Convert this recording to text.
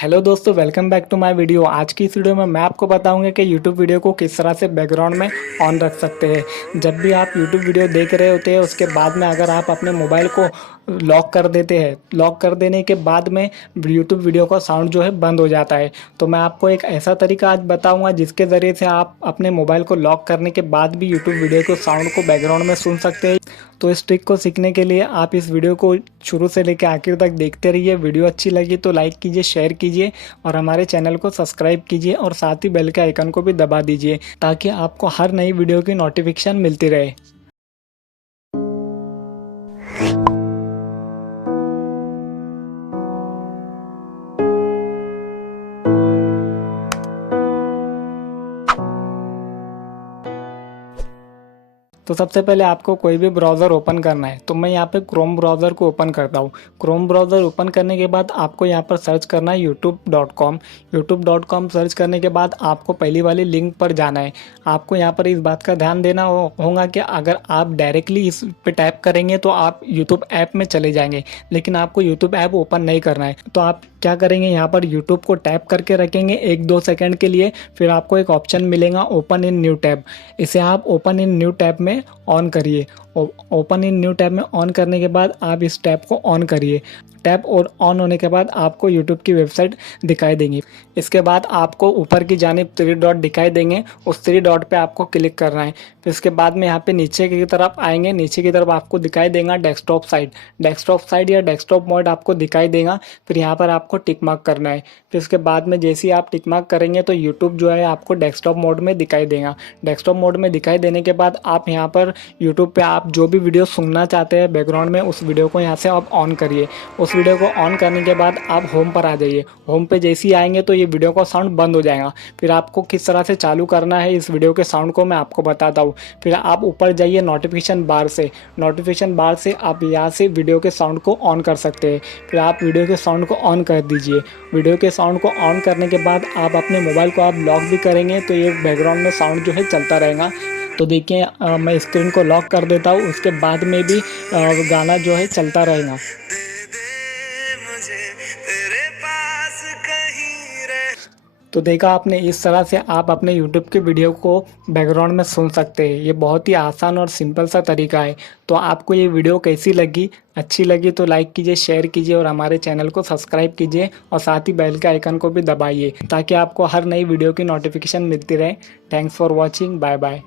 Hello दोस्तों, welcome back to my video. आज की इस वीडियो में मैं आपको बताऊंगा कि यूट्यूब वीडियो को किस तरह से बैकग्राउंड में ऑन रख सकते हैं। जब भी आप यूट्यूब वीडियो देख रहे होते हैं उसके बाद में अगर आप अपने मोबाइल को लॉक कर देते हैं, लॉक कर देने के बाद में यूट्यूब वीडियो का साउंड जो है बंद हो जाता है। तो मैं आपको एक ऐसा तरीका आज बताऊंगा जिसके ज़रिए से आप अपने मोबाइल को लॉक करने के बाद भी यूट्यूब वीडियो को साउंड को बैकग्राउंड में सुन सकते हैं। तो इस ट्रिक को सीखने के लिए आप इस वीडियो को शुरू से लेकर आखिर तक देखते रहिए। वीडियो अच्छी लगी तो लाइक कीजिए, शेयर कीजिए और हमारे चैनल को सब्सक्राइब कीजिए और साथ ही बेल के आइकन को भी दबा दीजिए ताकि आपको हर नई वीडियो की नोटिफिकेशन मिलती रहे। तो सबसे पहले आपको कोई भी ब्राउज़र ओपन करना है। तो मैं यहाँ पे क्रोम ब्राउज़र को ओपन करता हूँ। क्रोम ब्राउज़र ओपन करने के बाद आपको यहाँ पर सर्च करना है youtube.com। youtube.com सर्च करने के बाद आपको पहली वाली लिंक पर जाना है। आपको यहाँ पर इस बात का ध्यान देना होगा कि अगर आप डायरेक्टली इस पे टैप करेंगे तो आप यूट्यूब ऐप में चले जाएंगे, लेकिन आपको यूट्यूब ऐप ओपन नहीं करना है। तो आप क्या करेंगे, यहाँ पर यूट्यूब को टैप करके रखेंगे 1-2 सेकंड के लिए। फिर आपको एक ऑप्शन मिलेगा ओपन इन न्यू टैब। इसे आप ओपन इन न्यू टैब में ऑन करिए। ओपन इन न्यू टैब में ऑन करने के बाद आप इस टैब को ऑन करिए। टैब और ऑन होने के बाद आपको यूट्यूब की वेबसाइट दिखाई देंगी। इसके बाद आपको ऊपर की जानिब 3 डॉट दिखाई देंगे, उस 3 डॉट पे आपको क्लिक करना है। फिर इसके बाद में यहाँ पे नीचे की तरफ आएंगे, नीचे की तरफ आपको दिखाई देगा डेस्कटॉप साइड। डेस्कटॉप साइड या डेस्कटॉप मोड आपको दिखाई देगा। फिर यहाँ पर आपको टिक मार्क करना है। फिर इसके बाद में जैसे ही आप टिक मार्क करेंगे तो यूट्यूब जो है आपको डेस्कटॉप मोड में दिखाई देगा। डेस्कटॉप मोड में दिखाई देने के बाद आप यहाँ पर यूट्यूब पे आप जो भी वीडियो सुनना चाहते हैं बैकग्राउंड में, उस वीडियो को यहाँ से आप ऑन करिए। उस वीडियो को ऑन करने के बाद आप होम पर आ जाइए। होम पे जैसे ही आएंगे तो ये वीडियो का साउंड बंद हो जाएगा। फिर आपको किस तरह से चालू करना है इस वीडियो के साउंड को मैं आपको बताता हूँ। फिर आप ऊपर जाइए नोटिफिकेशन बार से। नोटिफिकेशन बार से आप यहाँ से वीडियो के साउंड को ऑन कर सकते हैं। फिर आप वीडियो के साउंड को ऑन कर दीजिए। वीडियो के साउंड को ऑन करने के बाद आप अपने मोबाइल को आप लॉक भी करेंगे तो ये बैकग्राउंड में साउंड जो है चलता रहेगा। तो देखिए मैं स्क्रीन को लॉक कर देता हूँ, उसके बाद में भी गाना जो है चलता रहेगा। तो देखा आपने, इस तरह से आप अपने YouTube के वीडियो को बैकग्राउंड में सुन सकते हैं। ये बहुत ही आसान और सिंपल सा तरीका है। तो आपको ये वीडियो कैसी लगी? अच्छी लगी तो लाइक कीजिए, शेयर कीजिए और हमारे चैनल को सब्सक्राइब कीजिए और साथ ही बेल के आइकन को भी दबाइए ताकि आपको हर नई वीडियो की नोटिफिकेशन मिलती रहे। Thanks for watching. Bye bye.